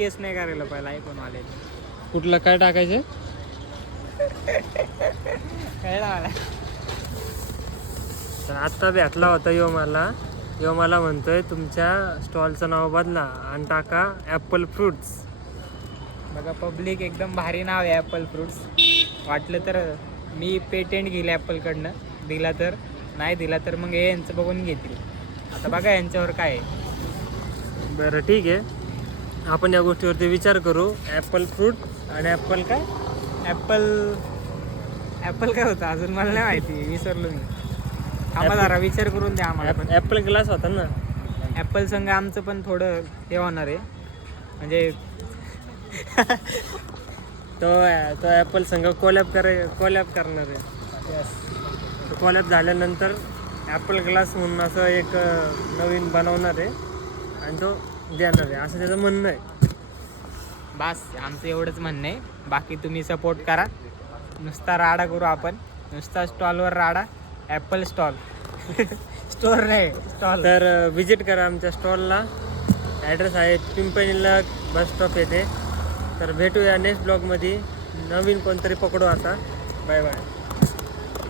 केस नाही करायला पहिला आयफोन वाले. कुठला काय टाकायचं? कळलं मला. तर आत्ता भेटला होता यो मला म्हणतोय तुमच्या स्टॉलचं नाव बदला आणि टाका ॲपल फ्रूट्स. बघा पब्लिक एकदम भारी नाव आहे ॲपल फ्रूट्स. वाटलं तर मी पेटेंट घेईल ॲपलकडनं. दिला तर, नाही दिला तर मग हे यांचं बघून घेतील. आता बघा यांच्यावर काय आहे. बरं ठीक आहे, आपण या गोष्टीवरती विचार करू. ॲपल फ्रूट आणि ॲपल काय? ॲपल काय होतं अजून मला नाही माहिती, विसरलो मी. आम्हाला जरा विचार करून द्या आम्हाला पण. ॲपल ग्लास होता ना. ॲपल संघ आमचं पण थोडं हे होणार आहे म्हणजे तो ॲपल संघ कोलॅब करणार आहे. कोलॅब झाल्यानंतर ॲपल ग्लास म्हणून असं एक नवीन बनवणार आहे आणि तो देणार आहे, असं त्याचं म्हणणं आहे. बस आमचं एवढंच म्हणणं आहे. बाकी तुम्ही सपोर्ट करा. नुसता राडा करू आपण, नुसता स्टॉलवर राडा. ॲपल स्टॉल स्टोर नाही स्टॉल. तर विजिट करा आमच्या स्टॉलला. ॲड्रेस आहे पिंपळीला बस स्टॉप येथे. तर भेटूया नेक्स्ट ब्लॉगमध्ये. नवीन कोणतरी पकडू आता. Bye bye.